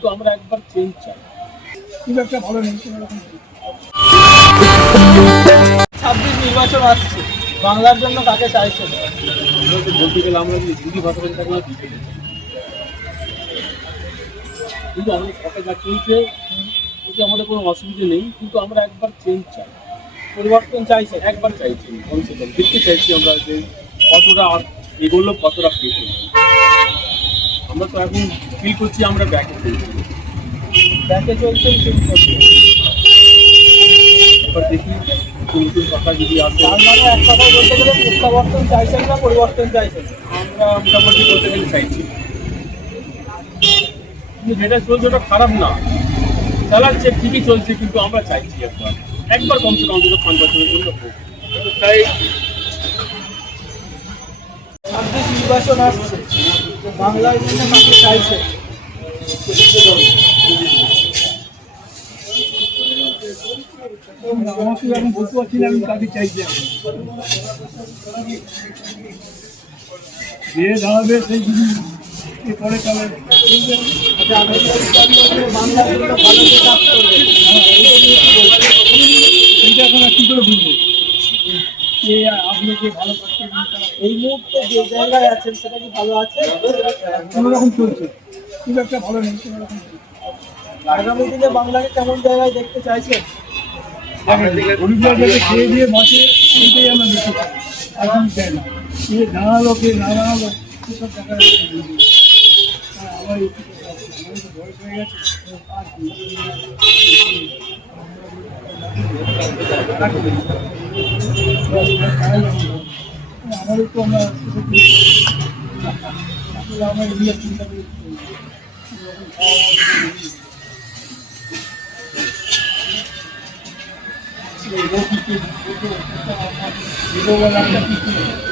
কিন্তু আমরা একবার চেঞ্জ চাই। খুব একটা ভালো নেই। 26 নির্বাচন আসছে, বাংলার জন্য কাকে চাইছেন? বলতে গেলে আমরা যদি হিন্দি ভাষা বলতে থাকলে কিন্তু আমাদের সরকার যা চলছে ওতে আমাদের কোনো অসুবিধা নেই, কিন্তু আমরা একবার চেঞ্জ চাই, পরিবর্তন চাইছি, একবার চাইছি, কমসে কম দেখতে চাইছি আমরা যে কতটা এগুলো কতটা পেতে। আমরা তো এখন ফিল করছি আমরা ব্যাকে চলছি, চেঞ্জ করছি। এবার দেখি নতুন সরকার যদি আসে। তার মানে এক কথায় বলতে গেলে প্রত্যাবর্তন চাইছেন না পরিবর্তন চাইছেন? আমরা মোটামুটি বলতে গেলে চাইছি, কিন্তু যেটা চলছে ওটা খারাপ না, চালাচ্ছে ঠিকই চলছে, কিন্তু আমরা চাইছি একবার কমসে কম অন্তত 5 বছরের জন্য হোক। তাই 26 নির্বাচন আসছে, বাংলার জন্য কাকে চাইছে? আমাকে এখন বলতে পারছি না আমি কাকে চাইছি। যে দাঁড়াবে সেই পরে চলে। সেইটা এখন আর কি করে বুঝবো যে আপনি যে ভালো করছেন? এই মুহূর্তে যে জায়গায় আছেন সেটা কি ভালো আছে? কোনো রকম চলছে, খুব একটা ভালো নেই। কোনো রকম আগামী দিনে বাংলাকে কেমন জায়গায় দেখতে চাইছেন? গরিবরা যাতে খেয়ে দিয়ে বাঁচে সেইটাই আমরা দেখতে চাই, এখন চাই না। কে দাঁড়ালো কে না দাঁড়ালো সেসব দেখা আমার তো বয়স হয়ে গেছে। আর আমাদের তো আমরা আমরা ইন্ডিয়া চিন্তা করি। এটা